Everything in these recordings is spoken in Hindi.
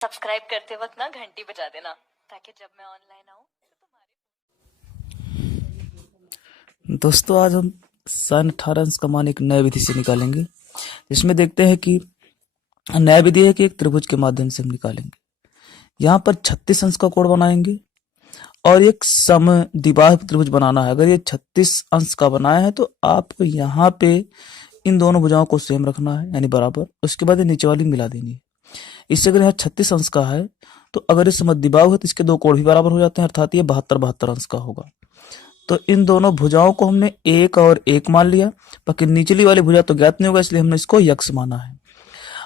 सब्सक्राइब करते वक्त ना घंटी बजा देना ताकि जब मैं ऑनलाइन आऊँ तो दोस्तों आज हम sin 18 अंश का मान एक नए विधि से निकालेंगे, जिसमें देखते हैं कि नया विधि है कि एक त्रिभुज के माध्यम से हम निकालेंगे। यहाँ पर 36 अंश का कोण बनाएंगे और एक समद्विबाहु त्रिभुज बनाना है। अगर ये 36 अंश का बनाया है तो आपको यहाँ पे इन दोनों भुजाओं को सेम रखना है, यानी बराबर। उसके बाद ये नीचे वाली मिला देनी है। इससे अगर यहाँ 36 अंश का है तो अगर ये समद्विबाहु है तो इसके दो कोण भी बराबर हो जाते हैं, अर्थात ये 72 अंश का होगा। तो इन दोनों भुजाओं को हमने एक और एक मान लिया, बाकी निचली वाली भुजा तो ज्ञात नहीं होगा, इसलिए हमने इसको यक्ष माना है।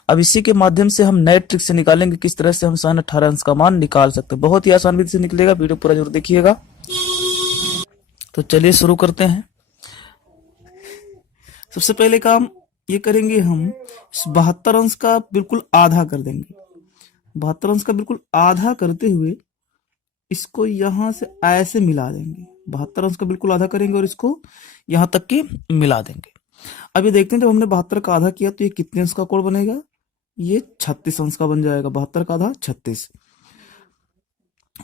अब इसी के माध्यम से हम नए ट्रिक से निकालेंगे किस तरह से हम sin 18 अंश का मान निकाल सकते हैं। बहुत ही आसान विधि से निकलेगा, वीडियो पूरा जरूर देखिएगा। तो चलिए शुरू करते हैं। सबसे पहले काम ये करेंगे, हम इस 72 अंश का बिल्कुल आधा कर देंगे। 72 अंश का बिल्कुल आधा करते हुए इसको यहां से ऐसे मिला देंगे। 72 अंश का बिल्कुल आधा करेंगे और इसको यहां तक के मिला देंगे। अब ये देखते हैं, जब हमने 72 का आधा किया तो ये कितने अंश का कोण बनेगा? ये 36 अंश का बन जाएगा। 72 का आधा 36।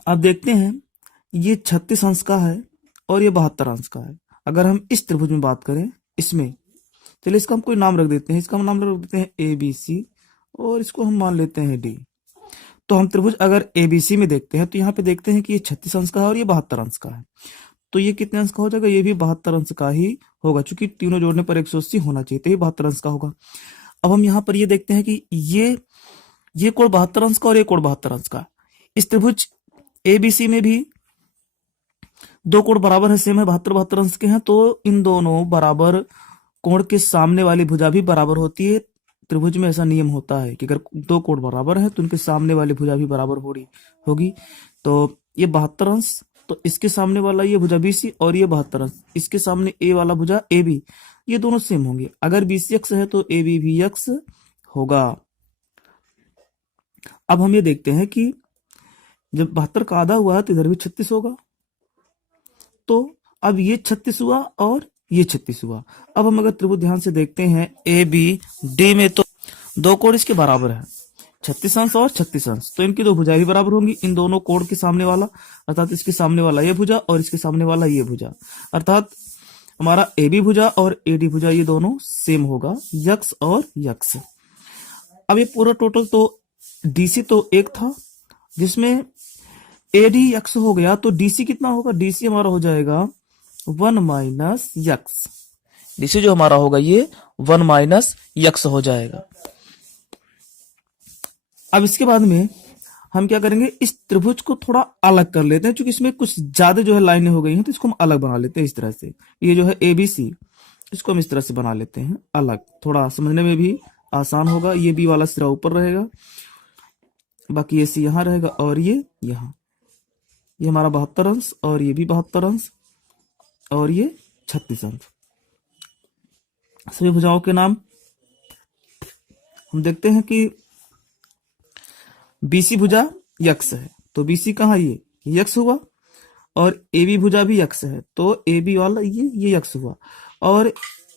अब देखते हैं, ये 36 अंश का है और ये 72 अंश का है। अगर हम इस त्रिभुज में बात करें, इसमें चलिए इसका हम कोई नाम रख देते हैं। इसका हम नाम रख देते हैं ABC और इसको हम मान लेते हैं D। तो हम त्रिभुज अगर ABC में देखते हैं तो यहाँ पे देखते हैं कि ये 36 अंश का है और ये 72 अंश का है। तो ये कितने अंश का हो जाएगा? ये भी 72 अंश का ही होगा, क्योंकि तीनों जोड़ने पर 180 होना चाहिए, तो ये 72 अंश का होगा। अब हम यहाँ पर ये देखते हैं कि ये कोण 72 अंश का और ये कोण 72 अंश का। इस त्रिभुज ABC में भी दो कोण बराबर है, सेम है, 72 अंश के हैं। तो इन दोनों बराबर कोण के सामने वाली भुजा भी बराबर होती है। त्रिभुज में ऐसा नियम होता है कि अगर दो कोण बराबर है तो उनके सामने वाली भुजा भी बराबर होगी। तो ये 72 अंश, तो इसके सामने वाला ये भुजा BC और ये 72 अंश, इसके सामने A वाला भुजा AB, ये दोनों सेम होंगे। अगर BC यक्ष है तो AB भी यक्ष होगा। अब हम ये देखते हैं कि जब 72 का आधा हुआ है तो इधर भी 36 होगा। तो अब ये 36 हुआ और ये 36 हुआ। अब हम अगर त्रिभुज ध्यान से देखते हैं ABD में, तो दो कोण इसके बराबर है, 36 अंश और 36 अंश, तो इनकी दो भुजाएं भी बराबर होंगी। इन दोनों कोण के सामने वाला, अर्थात इसके सामने वाला ये भुजा और इसके सामने वाला ये भुजा, अर्थात हमारा AB भुजा और AD भुजा ये दोनों सेम होगा, यक्ष और यक्ष। अब ये पूरा टोटल तो DC तो एक था, जिसमें AD यक्ष हो गया, तो DC कितना होगा? DC हमारा हो जाएगा 1 माइनस यक्ष। DC जो हमारा होगा ये 1 माइनस यक्ष हो जाएगा। अब इसके बाद में हम क्या करेंगे, इस त्रिभुज को थोड़ा अलग कर लेते हैं, क्योंकि इसमें कुछ ज्यादा जो है लाइनें हो गई हैं, तो इसको हम अलग बना लेते हैं इस तरह से। ये जो है ABC, इसको हम इस तरह से बना लेते हैं अलग, थोड़ा समझने में भी आसान होगा। ये B वाला सिरा ऊपर रहेगा, बाकी ये C यहाँ रहेगा और ये यहाँ। ये हमारा 72 अंश और ये भी 72 अंश और ये 36 अंश। सभी भुजाओं के नाम हम देखते हैं कि BC भुजा यक्ष है, तो BC कहाँ? ये यक्ष हुआ, और AB भुजा भी यक्ष है, तो AB वाला ये यक्ष हुआ। और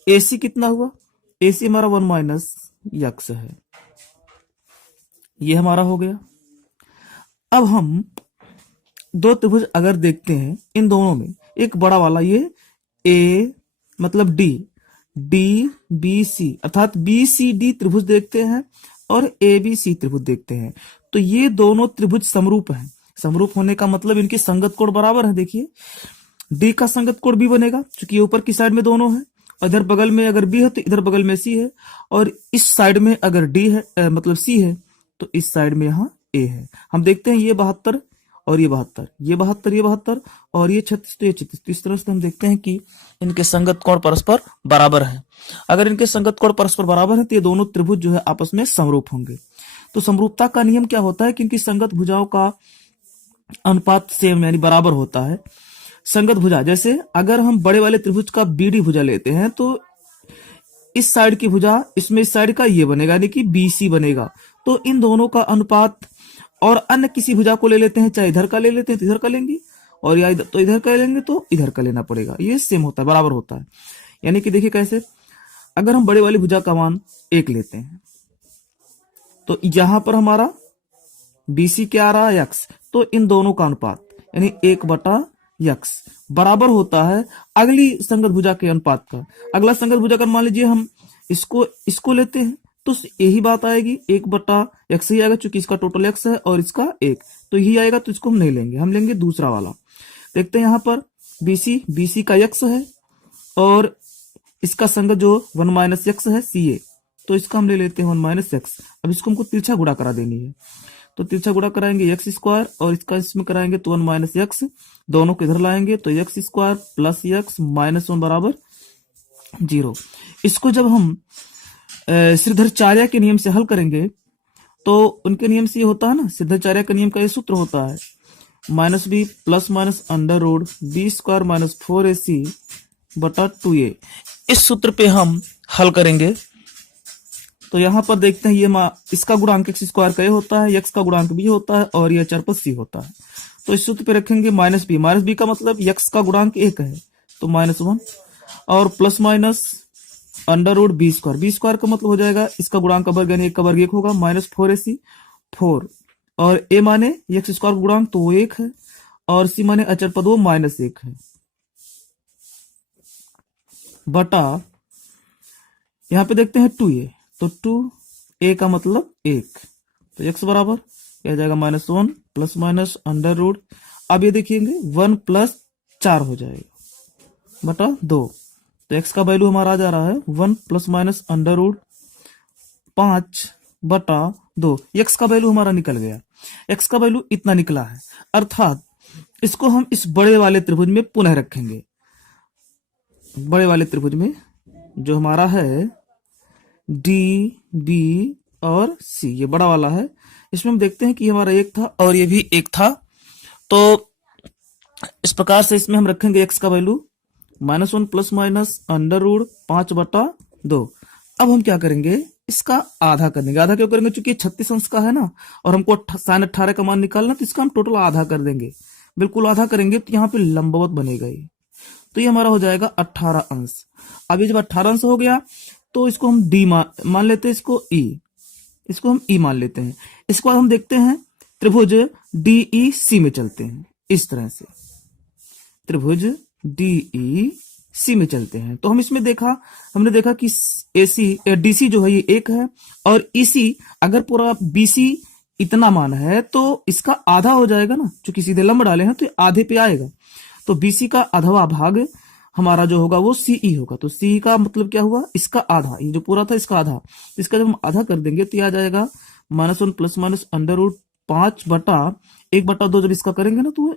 AC कितना हुआ? AC हमारा 1 माइनस यक्ष है, ये हमारा हो गया। अब हम दो त्रिभुज अगर देखते हैं, इन दोनों में एक बड़ा वाला ये A मतलब DBC अर्थात BCD त्रिभुज देखते हैं और ABC त्रिभुज देखते हैं। तो ये दोनों त्रिभुज समरूप हैं। समरूप होने का मतलब इनके संगत कोण बराबर है। देखिए D का संगत कोण B बनेगा, क्योंकि ऊपर की साइड में दोनों है। इधर बगल में अगर B है तो इधर बगल में C है, और इस साइड में अगर D है मतलब C है तो इस साइड में यहाँ A है। हम देखते हैं ये 72 और ये 72, ये 72, ये 72 और ये 36, तो ये 36। तो इस तरह से हम देखते हैं कि इनके संगत कोण परस्पर बराबर हैं। अगर इनके संगत कोण परस्पर बराबर है तो ये दोनों त्रिभुज जो है आपस में समरूप होंगे। तो समरूपता का नियम क्या होता है कि इनकी संगत भुजाओं का अनुपात सेम यानी बराबर होता है। संगत भुजा, जैसे अगर हम बड़े वाले त्रिभुज का BD भुजा लेते हैं तो इस साइड की भुजा इसमें इस साइड का ये बनेगा, यानी कि BC बनेगा। तो इन दोनों का अनुपात, और अन्य किसी भुजा को ले लेते हैं, चाहे इधर का ले लेते हैं तो इधर का लेंगे, और या तो इधर का लेंगे तो इधर का लेना पड़ेगा, ये सेम होता है, बराबर होता है। यानी कि देखिए कैसे, अगर हम बड़े वाली भुजा का मान 1 लेते हैं तो यहां पर हमारा BC क्या आ रहा है, x, तो इन दोनों का अनुपात यानी 1/x बराबर होता है अगली संगत भुजा के अनुपात का। अगला संगत भुजा का मान लीजिए हम इसको लेते हैं तो यही बात आएगी, 1/x ही आएगा, चूंकि इसका टोटल x है और इसका 1, तो यही आएगा, तो इसको हम नहीं लेंगे, हम लेंगे दूसरा वाला। देखते हैं यहाँ पर BC का x है और इसका संगत जो 1 - x है CA, तो इसका हम ले लेते हैं 1 - x। अब इसको हमको तिरछा गुणा करा देनी है, तो तिरछा गुणा कराएंगे x² और इसका इसमें कराएंगे तो 1 - x, दोनों को इधर लाएंगे तो x² + x - 1 बराबर 0। इसको जब हम श्रीधराचार्य के नियम से हल करेंगे तो उनके नियम से ये होता है ना, श्रीधराचार्य के नियम का ये सूत्र होता है -b ± √b² - 4ac/2a। इस सूत्र पे हम हल करेंगे तो यहाँ पर देखते हैं ये इसका गुणांक x² का ये होता है, x का गुणांक b होता है और ये चरपद c होता है। तो इस सूत्र पे रखेंगे -b का मतलब x का गुणांक 1 है तो -1 और प्लस माइनस √b² का मतलब हो जाएगा इसका गुणांक का वर्ग यानी 1 का वर्ग 1 होगा -4ac 4 और a माने x² गुणांक तो वो 1 है और c माने अचर पद वो -1 है बटा यहाँ पे देखते हैं 2a, तो 2a का मतलब 1, तो x बराबर यह जाएगा -1 प्लस माइनस √ अब ये देखिएंगे 1 + 4 हो जाएगा बटा 2, तो x का वैल्यू हमारा आ जा रहा है 1 ± √5/2। x का वैल्यू हमारा निकल गया, x का वैल्यू इतना निकला है, अर्थात इसको हम इस बड़े वाले त्रिभुज में पुनः रखेंगे। बड़े वाले त्रिभुज में जो हमारा है D, B और C, ये बड़ा वाला है, इसमें हम देखते हैं कि हमारा 1 था और ये भी 1 था, तो इस प्रकार से इसमें हम रखेंगे x का वैल्यू -1 प्लस माइनस √5/2। अब हम क्या करेंगे, इसका आधा कर देंगे। आधा क्यों करेंगे, चूंकि 36 अंश का है ना और हमको sin 18 का मान निकालना, तो इसका हम टोटल आधा कर देंगे, बिल्कुल आधा करेंगे तो यहाँ पे लंबवत बनेगा ये, तो ये हमारा हो जाएगा 18 अंश। अब ये जब 18 अंश हो गया तो इसको हम D मान लेते हैं, इसको हम E मान लेते हैं। इसके बाद हम देखते हैं त्रिभुज DEC में चलते हैं, इस तरह से त्रिभुज DEC में चलते हैं। तो हम इसमें हमने देखा कि DC जो है ये 1 है और EC अगर पूरा BC इतना मान है तो इसका आधा हो जाएगा ना, चूंकि सीधे लंब डाले हैं तो आधे पे आएगा, तो BC का आधवा भाग हमारा जो होगा वो CE होगा। तो CE का मतलब क्या हुआ, इसका आधा, ये जो पूरा था इसका आधा, इसका जब हम आधा कर देंगे तो ये आ जाएगा -1 प्लस माइनस √5/1/2। जब इसका करेंगे ना तो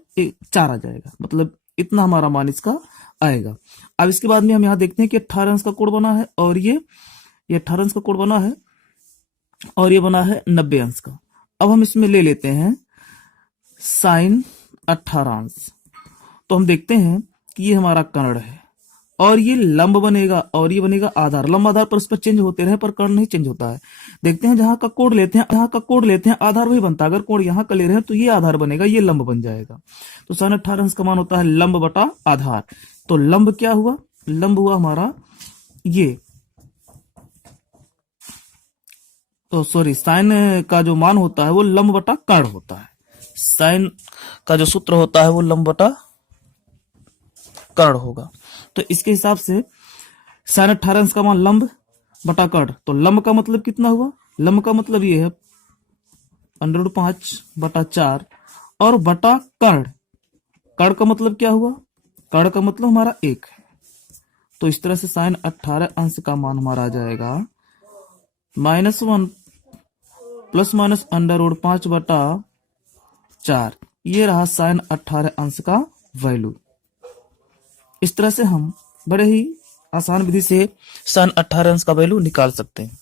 4 आ जाएगा, मतलब इतना हमारा मान इसका आएगा। अब इसके बाद में हम यहाँ देखते हैं कि 18 अंश का कोण बना है और ये 18 अंश का कोण बना है और ये बना है 90 अंश का। अब हम इसमें ले लेते हैं sin 18 अंश, तो हम देखते हैं कि ये हमारा कर्ण है और ये लंब बनेगा और ये बनेगा आधार। लंब आधार परस्पर चेंज होते रहे पर कर्ण नहीं चेंज होता है। देखते हैं जहां का कोण लेते हैं आधार वही बनता है। अगर कोण यहाँ का ले रहे हैं तो ये आधार बनेगा, ये लंब बन जाएगा। तो sin 18 अंश का मान होता है लंब बटा आधार। तो लंब क्या हुआ, लंब हुआ हमारा ये, तो सॉरी, साइन का जो मान होता है वो लंब बटा कर्ण होता है। साइन का जो सूत्र होता है वो लंब बटा कर्ण होगा। तो इसके हिसाब से sin 18 अंश का मान लंब बटा कर्ण, तो लंब का मतलब कितना हुआ, लंब का मतलब ये है √5/4 और बटा कर्ण, कर्ण का मतलब क्या हुआ, कर्ण का मतलब हमारा 1 है। तो इस तरह से sin 18 अंश का मान हमारा आ जाएगा -1 प्लस माइनस √5/4। ये रहा sin 18 अंश का वैल्यू। इस तरह से हम बड़े ही आसान विधि से sin 18 अंश का वैल्यू निकाल सकते हैं।